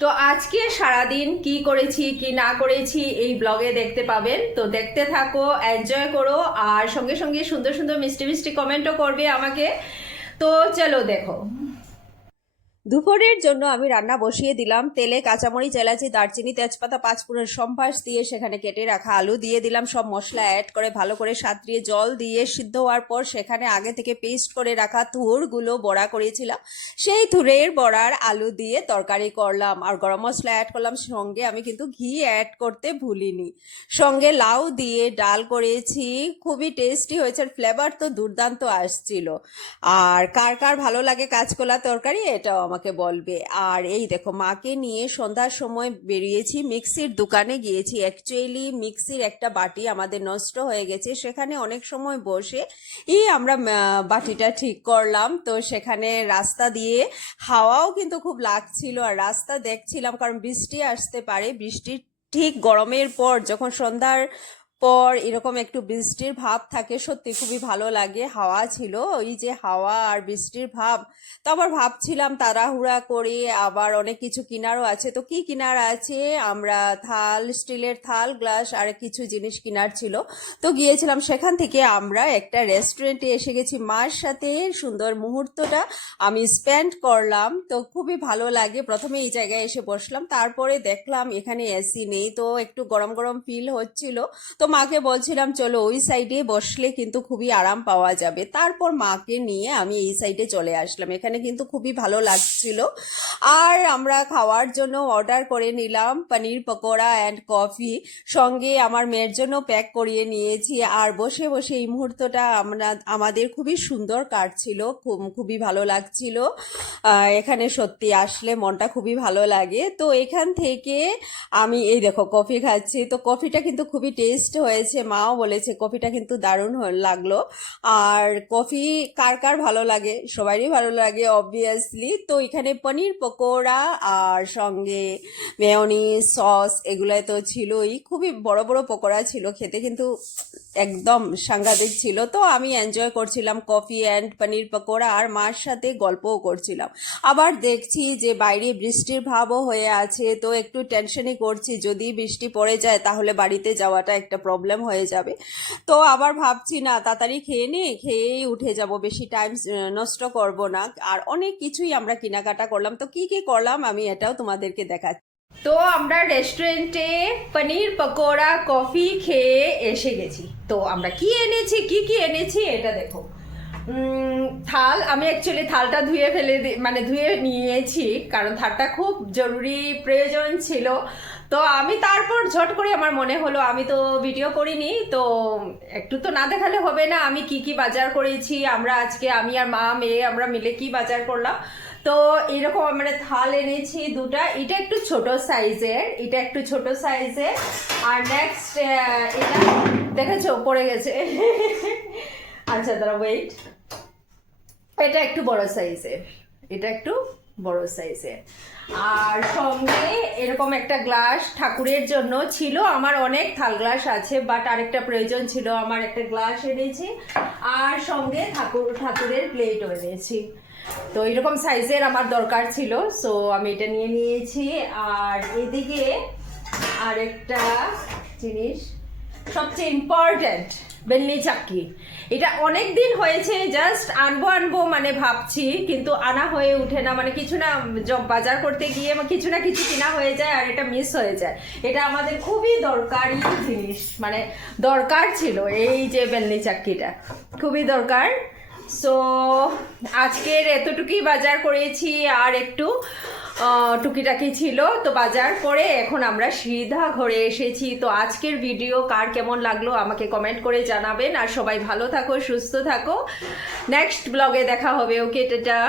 তো আজকে সারাদিন কি করেছি কি না করেছি এই ব্লগে দেখতে পাবেন। তো দেখতে থাকো, এনজয় করো, আর সঙ্গে সঙ্গে সুন্দর সুন্দর মিষ্টি মিষ্টি কমেন্টও করবে আমাকে। তো চলো দেখো। দুপুরের জন্য আমি রান্না বসিয়ে দিলাম। তেলে কাঁচামরিচ, এলাচি, দারচিনি, তেজপাতা, পাঁচফোড়ন সম্ভাস দিয়ে সেখানে কেটে রাখা আলু দিয়ে দিলাম। সব মশলা অ্যাড করে ভালো করে সাঁতরিয়ে জল দিয়ে সিদ্ধ হওয়ার পর সেখানে আগে থেকে পেস্ট করে রাখা থুরগুলো বড়া করেছিলাম, সেই থুরের বড়ার আলু দিয়ে তরকারি করলাম। আর গরম মশলা অ্যাড করলাম, সঙ্গে আমি কিন্তু ঘি অ্যাড করতে ভুলিনি। সঙ্গে লাউ দিয়ে ডাল করেছি, খুবই টেস্টি হয়েছে, ফ্লেভার তো দুর্দান্ত আসছিল। আর কার কার ভালো লাগে কাঁচকলা তরকারি এটাও আমাকে বলবে। আর এই দেখো, মাকে নিয়ে সন্ধ্যার সময় বেরিয়েছি, মিক্সির দোকানে গিয়েছি। অ্যাকচুয়ালি মিক্সির একটা বাটি আমাদের নষ্ট হয়ে গেছে, সেখানে অনেক সময় বসে আমরা বাটিটা ঠিক করলাম। তো সেখানে রাস্তা দিয়ে হাওয়াও কিন্তু খুব লাগছিল, আর রাস্তা দেখছিলাম, কারণ বৃষ্টি আসতে পারে। বৃষ্টির ঠিক গরমের পর যখন সন্ধ্যার পর এরকম একটু বৃষ্টির ভাব থাকে, সত্যি খুবই ভালো লাগে। হাওয়া ছিল, ওই যে হাওয়া আর বৃষ্টির ভাব। তো আবার ভাবছিলাম তাড়াহুড়া করে আবার অনেক কিছু কিনারও আছে। তো কি কিনার আছে, আমরা থাল, স্টিলের থাল, গ্লাস আর কিছু জিনিস কিনার ছিল। তো গিয়েছিলাম, সেখান থেকে আমরা একটা রেস্টুরেন্টে এসে গেছি। মার সাথে সুন্দর মুহূর্তটা আমি স্পেন্ড করলাম, তো খুবই ভালো লাগে। প্রথমে এই জায়গায় এসে বসলাম, তারপরে দেখলাম এখানে এসি নেই, তো একটু গরম গরম ফিল হচ্ছিল। তো মাকে বলছিলাম চলো ওই সাইডে বসলে কিন্তু খুবই আরাম পাওয়া যাবে। তারপর মাকে নিয়ে আমি এই সাইডে চলে আসলাম, এখানে কিন্তু খুবই ভালো লাগছিল। আর আমরা খাওয়ার জন্য অর্ডার করে নিলাম পনির পকোড়া অ্যান্ড কফি, সঙ্গে আমার মেয়ের জন্য প্যাক করিয়ে নিয়েছি। আর বসে বসে এই মুহূর্তটা আমাদের খুবই সুন্দর কাটছিল, খুবই ভালো লাগছিল। এখানে সত্যি আসলে মনটা খুবই ভালো লাগে। তো এখান থেকে আমি এই দেখো কফি খাচ্ছি। তো কফিটা কিন্তু খুবই টেস্ট হয়েছে, মাও বলেছে কফিটা কিন্তু দারুণ লাগলো। আর কফি কার কার ভালো লাগে, সবারই ভালো লাগে অবভিয়াসলি। তো এখানে পনির পকোড়া আর সঙ্গে মেয়োনিজ, সস এগুলাই তো ছিলই। খুবই বড় বড় পকোড়া ছিল, খেতে কিন্তু একদম সাংঘাতিক ছিল। তো আমি এনজয় করছিলাম কফি অ্যান্ড পনির পকোড়া, আর মার সাথে গল্পও করছিলাম। আবার দেখছি যে বাইরে বৃষ্টির ভাবও হয়ে আছে, তো একটু টেনশনই করছি, যদি বৃষ্টি পড়ে যায় তাহলে বাড়িতে যাওয়াটা একটা প্রবলেম হয়ে যাবে। তো আবার ভাবছি না, তাড়াতাড়ি খেয়ে নিই, খেয়েই উঠে যাব, বেশি টাইম নষ্ট করব না। আর অনেক কিছুই আমরা কেনাকাটা করলাম। তো কি কি করলাম আমি এটাও তোমাদেরকে দেখাচ্ছি। তো আমরা রেস্টুরেন্টে পনির পকোড়া কফি খেয়ে এসে গেছি। তো আমরা কি এনেছি কি কি এনেছি এটা দেখো। থাল, আমি অ্যাকচুয়ালি থালটা ধুয়ে মানে ধুয়ে নিয়েছি, কারণ থালটা খুব জরুরি প্রয়োজন ছিল। তো আমি তারপর ঝট করে আমার মনে হলো, আমি তো ভিডিও করিনি, তো একটু তো না দেখালে হবে না আমি কি কি বাজার করেছি। আমরা আজকে আমি আর মা মেয়ে আমরা মিলে কি বাজার করলাম। তো এরকম আমরা থাল এনেছি দুটা, এটা একটু ছোট সাইজের, এটা একটু ছোট সাইজের। আর নেক্সট এটা দেখেছো পড়ে গেছে আচ্ছা দাঁড়া ওয়েট, এটা একটু বড় সাইজের, এটা একটু বড় সাইজের। আর সঙ্গে এরকম একটা গ্লাস ঠাকুরের জন্য ছিল, আমার অনেক থাল গ্লাস আছে, বাট আরেকটা প্রয়োজন ছিল, আমার একটা গ্লাস এনেছি। আর সঙ্গে ঠাকুরের প্লেটও এনেছি। তো এরকম সাইজের আমার দরকার ছিল, সো আমি এটা নিয়ে নিয়েছি। আর এদিকে আরেকটা জিনিস, সবচেয়ে ইম্পর্ট্যান্ট, বেলনি চাক্কি। এটা অনেক দিন হয়েছে জাস্ট আনবো মানে ভাবছি, কিন্তু আনা হয়ে উঠে না, মানে কিছু না বাজার করতে গিয়ে কিছু না কিছু কিনা হয়ে যায় আর এটা মিস হয়ে যায়। এটা আমাদের খুবই দরকারি জিনিস, মানে দরকার ছিল এই যে বেলনি চাক্কিটা, খুবই দরকার। সো আজকের এতটুকুই বাজার করেছি, আর একটু টুকিটাকি ছিল। তো বাজার করে এখন আমরা সিধা ঘরে এসেছি। তো আজকের ভিডিও কার কেমন লাগলো আমাকে কমেন্ট করে জানাবেন। আর সবাই ভালো থাকো, সুস্থ থাকো, নেক্সট ব্লগে দেখা হবে। ওকে, টাটা।